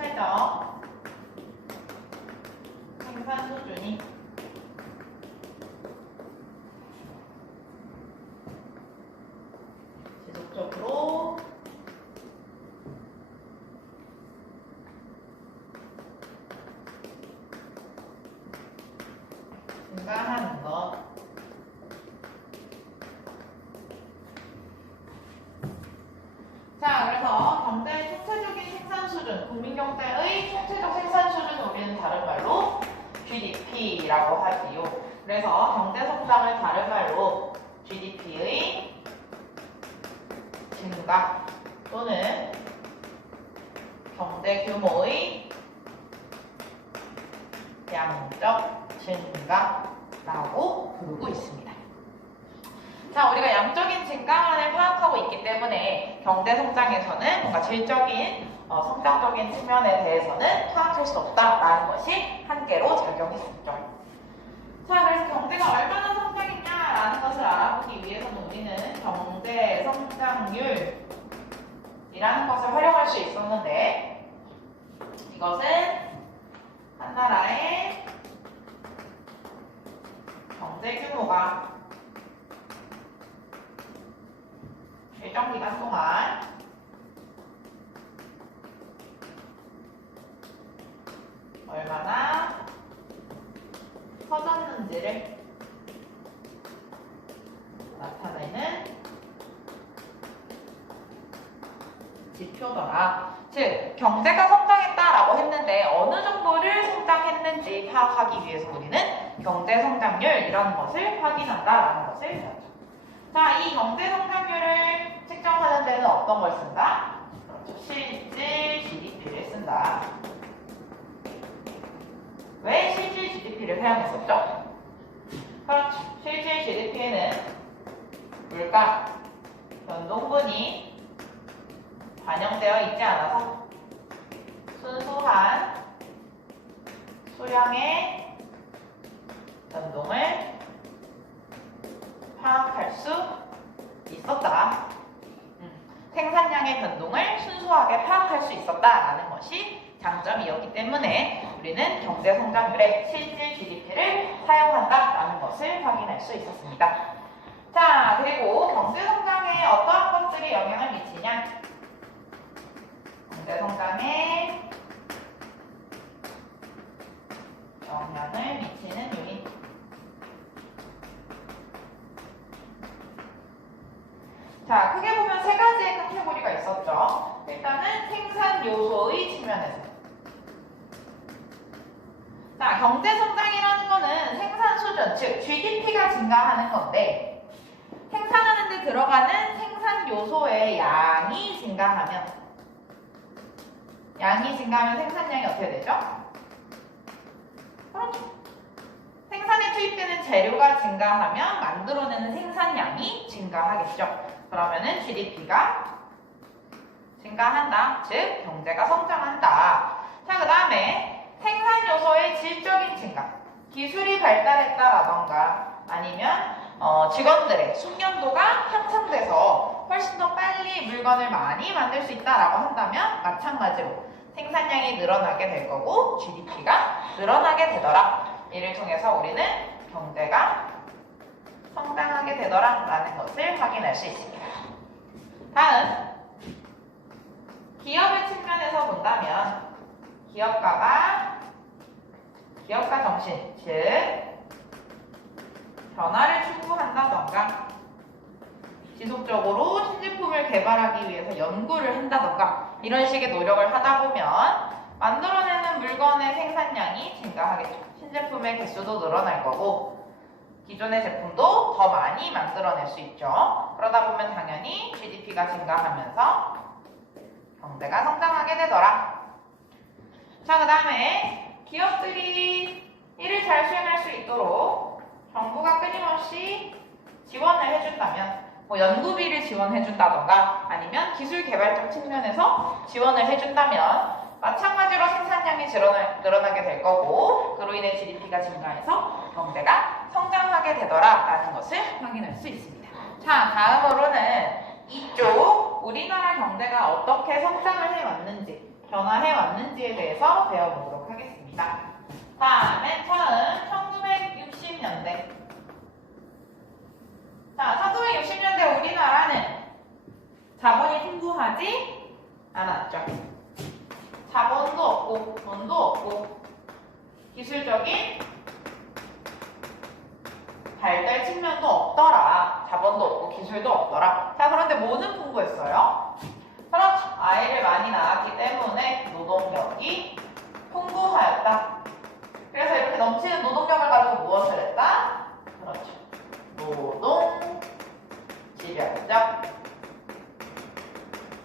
총체적 생산 수준이 지속적으로 증가하는 것. 자, 그래서 경제의 총체적인 생산 수준, 국민 경제의 총체적 생산 수준 우리는 다른 말로 GDP라고 하지요. 그래서 경제 성장을 다른 말로 GDP의 증가 또는 경제 규모의 양적 증가라고 부르고 있습니다. 자, 우리가 양적인 증가만을 파악하고 있기 때문에 경제 성장에서는 뭔가 질적인 어, 성장적인 측면에 대해서는 파악할 수 없다라는 것이 한계로 작용했었죠. 자, 그래서 경제가 얼마나 성장했냐라는 것을 알아보기 위해서는 우리는 경제 성장률이라는 것을 활용할 수 있었는데 이것은 한 나라의 경제 규모가 일정 기간 동안 얼마나 커졌는지를 나타내는 지표더라. 즉, 경제가 성장했다라고 했는데 어느 정도를 성장했는지 파악하기 위해서 우리는 경제 성장률이라는 것을 확인한다라는 것을 배웠죠. 자, 이 경제 성장률을 측정하는 데는 어떤 걸 쓴다? 그렇죠. 실질 GDP를 쓴다. 왜 실질 GDP를 사용했었죠? 그렇죠. 실질 GDP에는 물가 변동분이 반영되어 있지 않아서 순수한 수량의 변동을 파악할 수 있었다. 음, 생산량의 변동을 순수하게 파악할 수 있었다라는 것이 장점이었기 때문에 우리는 경제 성장률의 실질 GDP를 사용한다라는 것을 확인할 수 있었습니다. 자, 그리고 경제 성장에 어떠한 것들이 영향을 미치냐? 경제 성장에 영향을 미치는 요인. 자, 크게 보면 세 가지의 카테고리가 있었죠. 일단은 생산 요소의 측면에서. 자, 경제 성장이라는 거는 생산 수준, 즉 GDP가 증가하는 건데 생산하는 데 들어가는 생산 요소의 양이 증가하면 양이 증가하면 생산량이 어떻게 되죠? 그렇죠. 생산에 투입되는 재료가 증가하면 만들어내는 생산량이 증가하겠죠. 그러면은 GDP가 증가한다. 즉, 경제가 성장한다. 자, 그 다음에 생산 요소의 질적인 증가. 기술이 발달했다라던가 아니면 어, 직원들의 숙련도가 향상돼서 훨씬 더 빨리 물건을 많이 만들 수 있다라고 한다면 마찬가지로 생산량이 늘어나게 될 거고 GDP가 늘어나게 되더라. 이를 통해서 우리는 경제가 성장하게 되더라 라는 것을 확인할 수 있습니다. 다음 기업의 측면에서 본다면 기업가가 기업가 정신 즉 변화를 추구한다던가 지속적으로 신제품을 개발하기 위해서 연구를 한다던가 이런 식의 노력을 하다 보면 만들어내는 물건의 생산량이 증가하겠죠. 신제품의 개수도 늘어날 거고 기존의 제품도 더 많이 만들어낼 수 있죠. 그러다 보면 당연히 GDP가 증가하면서 경제가 성장하게 되더라. 자, 그 다음에 기업들이 이를 잘 수행할 수 있도록 정부가 끊임없이 지원을 해준다면 뭐 연구비를 지원해준다던가 아니면 기술 개발적 측면에서 지원을 해준다면 마찬가지로 생산량이 늘어나, 늘어나 게 될 거고 그로 인해 GDP가 증가해서 경제가 성장하게 되더라 라는 것을 확인할 수 있습니다. 자 다음으로는 이쪽 우리나라 경제가 어떻게 성장을 해왔는지 변화해 왔는지에 대해서 배워보도록 하겠습니다. 자, 맨 처음 1960년대. 자, 1960년대 우리나라는 자본이 풍부하지 않았죠. 자본도 없고 돈도 없고 기술적인 발달 측면도 없더라. 자본도 없고 기술도 없더라. 자, 그런데 뭐는 풍부했어요? 그렇죠. 아이를 많이 낳았기 때문에 노동력이 풍부하였다. 그래서 이렇게 넘치는 노동력을 가지고 무엇을 했다? 그렇죠. 노동 집약적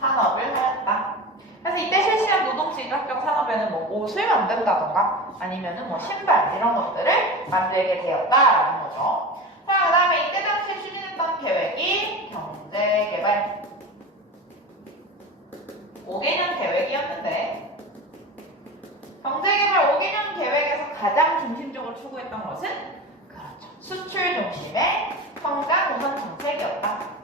산업을 하였다. 그래서 이때 실시한 노동 집약적 산업에는 뭐 옷을 만든다던가 아니면은 뭐 신발 이런 것들을 만들게 되었다라는 거죠. 자, 그 다음에 이때 당시 추진했던 계획이 경제 개발 5개년 계획이었는데 경제개발 5개년 계획에서 가장 중심적으로 추구했던 것은 그렇죠. 수출 중심의 성장 우선 정책이었다.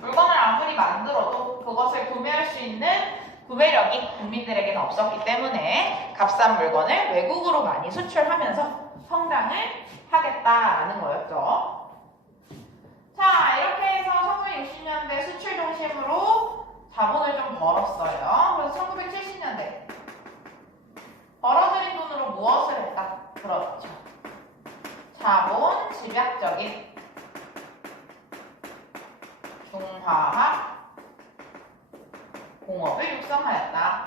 물건을 아무리 만들어도 그것을 구매할 수 있는 구매력이 국민들에게는 없었기 때문에 값싼 물건을 외국으로 많이 수출하면서 성장을 하겠다라는 거였죠. 자, 이렇게 해서 1960년대 수출 중심으로 자본을 좀 벌었어요. 그래서 1970년대 벌어들인 돈으로 무엇을 했다? 그렇죠. 자본 집약적인 중화학 공업을 육성하였다.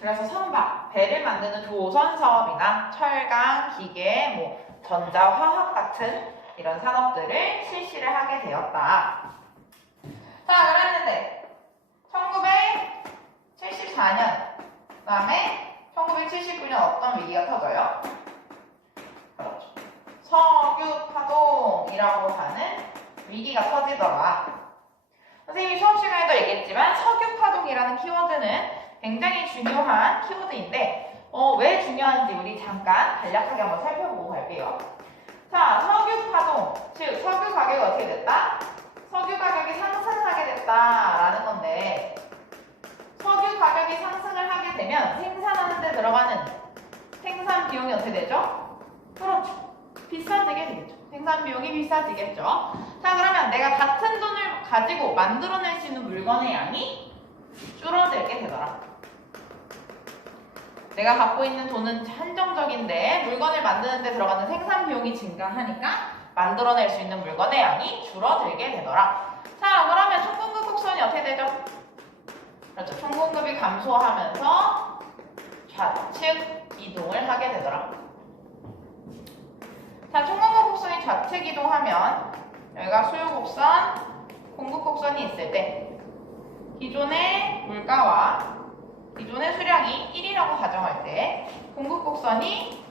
그래서 선박, 배를 만드는 조선 사업이나 철강, 기계, 뭐 전자, 화학 같은 이런 산업들을 실시를 하게 되었다. 자, 그랬는데 1974년 그다음에 1979년 어떤 위기가 터져요? 그렇죠. 석유 파동이라고 하는 위기가 터지더라. 선생님이 수업 시간에도 얘기했지만 석유 파동이라는 키워드는 굉장히 중요한 키워드인데 어, 왜 중요한지 우리 잠깐 간략하게 한번 살펴보고 갈게요. 자, 석유 파동, 즉 석유 가격이 어떻게 됐다? 석유 가격이 상승하게 됐다라는 건데 석유 가격이 상승을 하게 되면 생산하는 데 들어가는 생산 비용이 어떻게 되죠? 그렇죠. 비싸지게 되겠죠. 생산 비용이 비싸지겠죠. 자, 그러면 내가 같은 돈을 가지고 만들어낼 수 있는 물건의 양이 줄어들게 되더라. 내가 갖고 있는 돈은 한정적인데 물건을 만드는 데 들어가는 생산 비용이 증가하니까 만들어낼 수 있는 물건의 양이 줄어들게 되더라. 자, 그러면 총공급 곡선이 어떻게 되죠? 그렇죠. 총공급이 감소하면서 좌측 이동을 하게 되더라. 자, 총공급 곡선이 좌측 이동하면 여기가 수요 곡선, 공급 곡선이 있을 때 기존의 물가와 기존의 수량이 1이라고 가정할 때 공급 곡선이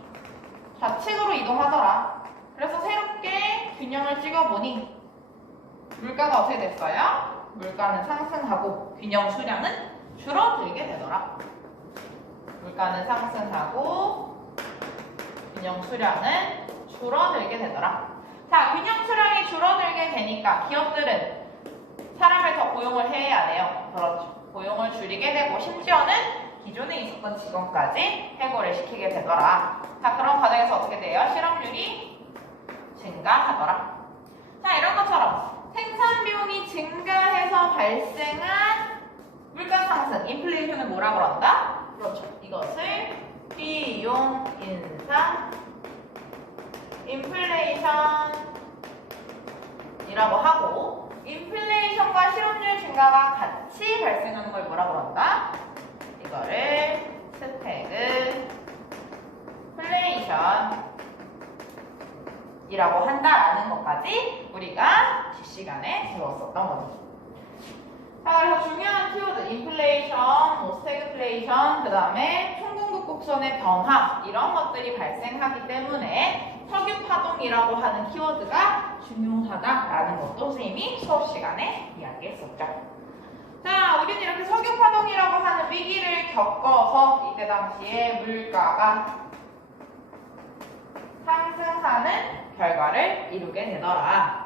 좌측으로 이동하더라. 그래서 새롭게 균형을 찍어보니 물가가 어떻게 됐어요? 물가는 상승하고 균형 수량은 줄어들게 되더라. 물가는 상승하고 균형 수량은 줄어들게 되더라. 자, 균형 수량이 줄어들게 되니까 기업들은 사람을 더 고용을 해야 돼요. 그렇죠. 고용을 줄이게 되고 심지어는 기존에 있었던 직원까지 해고를 시키게 되더라. 자, 그런 과정에서 어떻게 돼요? 실업률이 증가하더라. 자, 이런 것처럼 생산 비용이 증가해서 발생한 물가 상승, 인플레이션을 뭐라 그런다? 그렇죠. 이것을 비용 인상, 인플레이션이라고 하고 인플레이션과 실업률 증가가 같이 발생하는 걸 뭐라 그런다? 이거를 스태그 플레이션이라고 한다라는 것까지 우리가 뒷시간에 배웠었던 거죠. 자, 그래서 중요한 키워드 인플레이션, 뭐 스태그플레이션 그 다음에 총공급 곡선의 변화 이런 것들이 발생하기 때문에 석유 파동이라고 하는 키워드가 중요하다라는 것도 선생님이 수업 시간에 이야기했었죠. 자, 우리는 이렇게 석유 파동이라고 하는 위기를 겪어서 이때 당시에 물가가 상승하는 결과를 이루게 되더라.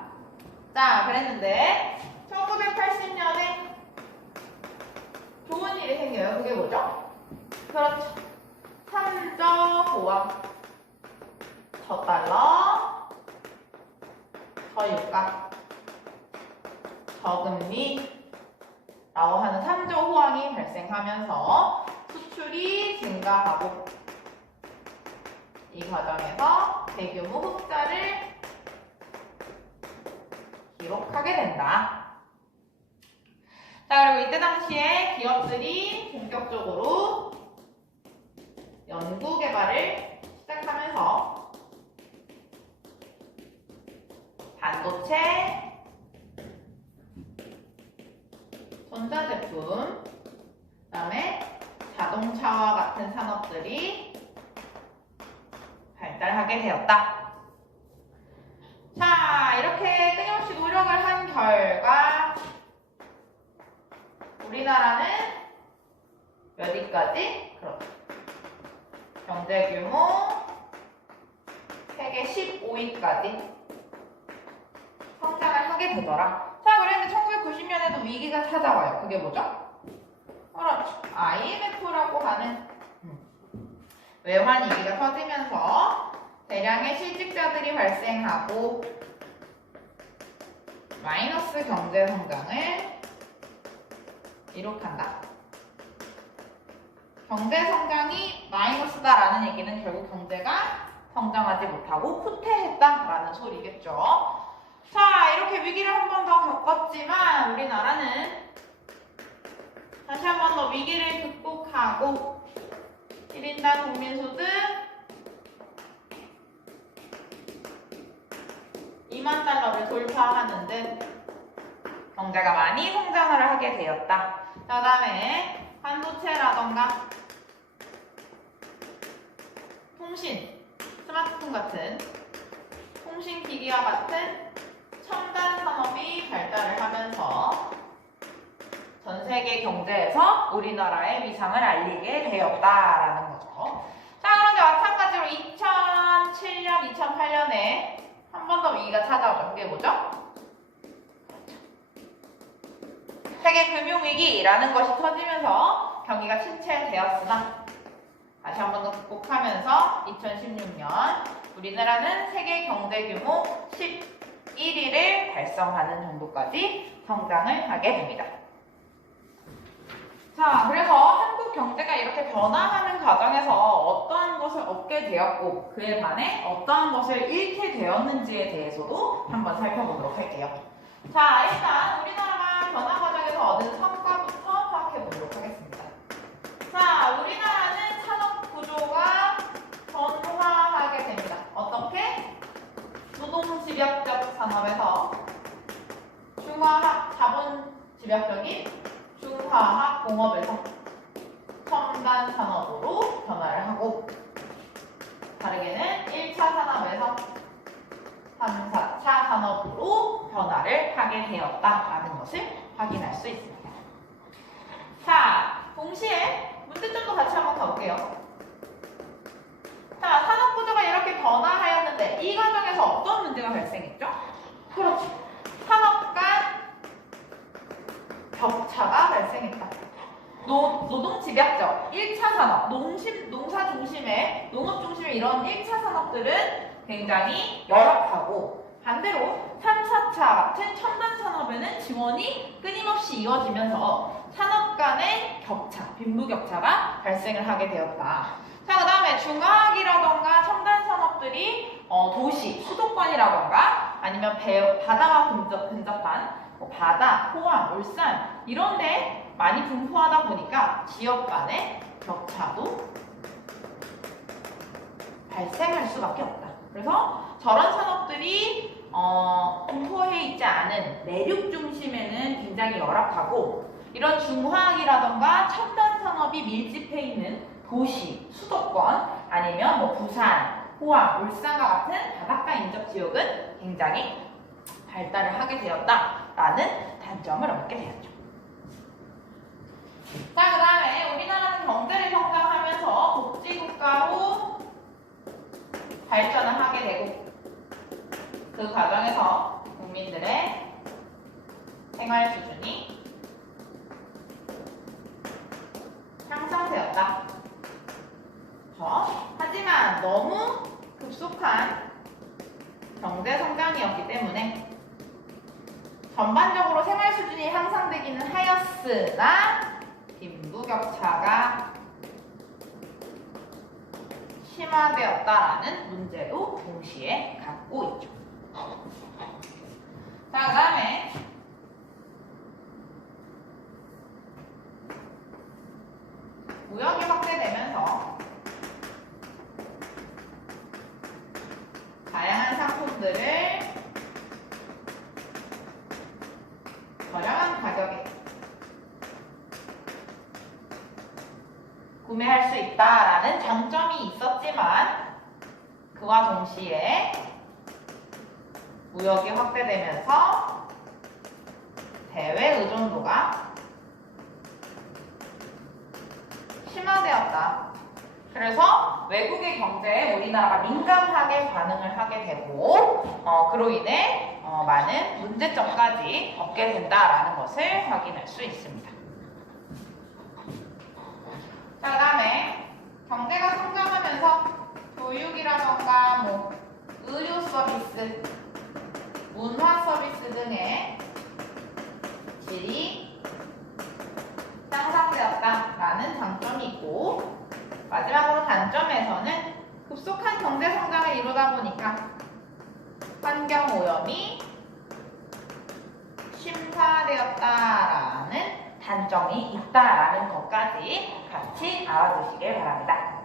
자, 그랬는데 1980년에 좋은 일이 생겨요. 그게 뭐죠? 그렇죠. 삼저 보합. 저 달러, 저 유가, 저 금리, 라고 하는 3조 호황이 발생하면서 수출이 증가하고 이 과정에서 대규모 흑자를 기록하게 된다. 자, 그리고 이때 당시에 기업들이 본격적으로 연구 개발을 시작하면서 반도체, 전자제품, 그 다음에 자동차와 같은 산업들이 발달하게 되었다. 자, 이렇게 끊임없이 노력을 한 결과 우리나라는 몇 위까지? 그렇죠. 경제 규모 세계 15위까지 성장을 하게 되더라. 자, 그랬는데 1990년에도 위기가 찾아와요. 그게 뭐죠? 그렇죠. IMF라고 하는 음, 외환 위기가 터지면서 대량의 실직자들이 발생하고 마이너스 경제 성장을 이룩한다. 경제 성장이 마이너스다라는 얘기는 결국 경제가 성장하지 못하고 후퇴했다라는 소리겠죠. 자, 이렇게 위기를 한 번 더 겪었지만 우리나라는 다시 한 번 더 위기를 극복하고 1인당 국민소득 2만 달러를 돌파하는 등 경제가 많이 성장을 하게 되었다. 그 다음에 반도체라던가 통신, 스마트폰 같은 통신기기와 같은 첨단 산업이 발달을 하면서 전 세계 경제에서 우리나라의 위상을 알리게 되었다라는 거죠. 자, 그런데 마찬가지로 2007년, 2008년에 한 번 더 위기가 찾아오죠. 그게 뭐죠? 세계 금융위기라는 것이 터지면서 경기가 침체되었으나 다시 한 번 더 극복하면서 2016년 우리나라는 세계 경제 규모 11위를 달성하는 정도까지 성장을 하게 됩니다. 자, 그래서 한국 경제가 이렇게 변화하는 과정에서 어떠한 것을 얻게 되었고 그에 반해 어떠한 것을 잃게 되었는지에 대해서도 한번 살펴보도록 할게요. 자, 일단 우리나라가 변화 과정에서 얻은 성과부터 파악해 보도록 하겠습니다. 자, 우리나라는 산업 구조가 전화하게 됩니다. 어떻게? 노동 집약적 산업에서 중화학 자본 집약적인 중화학 공업에서 첨단 산업으로 변화를 하고 다르게는 1차 산업에서 3, 4차 산업으로 변화를 하게 되었다라는 것을 확인할 수 있습니다. 자, 동시에 문제점도 같이 한번 가볼게요. 자, 산업 구조가 이렇게 변화하였는데 이 과정에서 어떤 문제가 발생했죠? 그렇죠. 산업 간 격차가 발생했다. 노, 노동 집약적 1차 산업, 농심, 농사 중심의 농업 중심의 이런 1차 산업들은 굉장히 열악하고 반대로 3, 4차 같은 첨단 산업에는 지원이 끊임없이 이어지면서 산업 간의 격차, 빈부격차가 발생을 하게 되었다. 자, 그 다음에 중화학이라던가 첨단 산업들이 어, 도시, 수도권이라던가 아니면 배, 바다와 근접, 근접한 뭐 바다, 포항, 울산 이런 데 많이 분포하다 보니까 지역 간의 격차도 발생할 수밖에 없다. 그래서 저런 산업들이 어, 분포해 있지 않은 내륙 중심에는 굉장히 열악하고 이런 중화학이라던가 첨단 산업 산업이 밀집해 있는 도시, 수도권, 아니면 뭐 부산, 포항, 울산과 같은 바닷가 인접 지역은 굉장히 발달을 하게 되었다라는 단점을 얻게 되었죠. 자, 그 다음에 우리나라는 경제를 성장하면서 복지국가로 발전을 하게 되고 그 과정에서 국민들의 생활 수준이 향상되었다. 저, 하지만 너무 급속한 경제 성장이었기 때문에 전반적으로 생활 수준이 향상되기는 하였으나 빈부격차가 심화되었다라는 문제도 동시에 갖고 있죠. 자, 그 다음에 무역이 확대되면서 다양한 상품들을 저렴한 가격에 구매할 수 있다라는 장점이 있었지만 그와 동시에 무역이 확대되면서 대외 의존도가 심화되었다. 그래서 외국의 경제에 우리나라가 민감하게 반응을 하게 되고 어, 그로 인해 어, 많은 문제점까지 얻게 된다라는 것을 확인할 수 있습니다. 자, 그다음에 경제가 성장하면서 교육이라던가 뭐 의료 서비스, 문화 서비스 등의 질이 향상되었다라는 장점이 있고 마지막으로 단점에서는 급속한 경제 성장을 이루다 보니까 환경 오염이 심화되었다라는 단점이 있다라는 것까지 같이 알아두시길 바랍니다.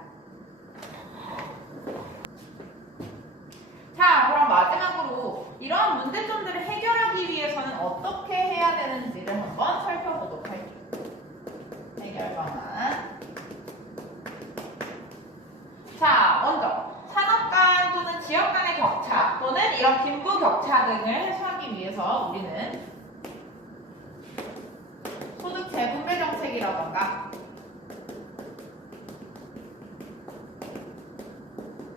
자, 그럼 마지막으로 이러한 문제점들을 해결하기 위해서는 어떻게 해야 되는지를 한번 살펴보도록 할게요. 해결 방안. 자, 먼저 산업 간 또는 지역 간의 격차 또는 이런 빈부 격차 등을 해소하기 위해서 우리는 소득 재분배 정책이라던가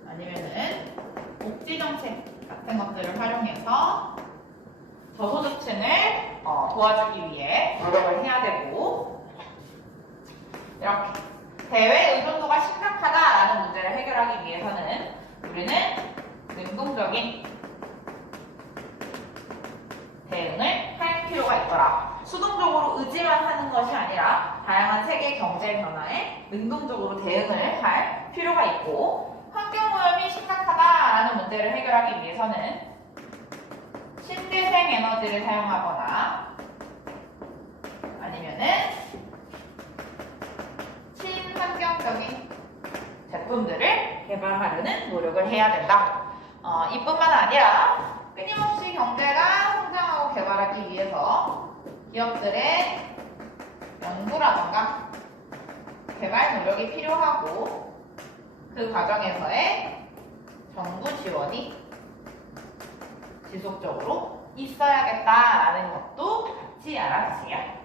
아니면은 복지 정책 같은 것들을 활용해서 저소득층을 어, 도와주기 위해 노력을 해야 되고. 이렇게. 대외 의존도가 심각하다라는 문제를 해결하기 위해서는 우리는 능동적인 대응을 할 필요가 있더라. 수동적으로 의지만 하는 것이 아니라 다양한 세계 경제 변화에 능동적으로 대응을 할 필요가 있고 환경오염이 심각하다라는 문제를 해결하기 위해서는 신재생 에너지를 사용하거나 아니면은 친환경적인 제품들을 개발하려는 노력을 해야 된다. 어, 이뿐만 아니라 끊임없이 경제가 성장하고 개발하기 위해서 기업들의 연구라던가 개발 노력이 필요하고 그 과정에서의 정부 지원이 지속적으로 있어야겠다라는 것도 같이 알아주세요.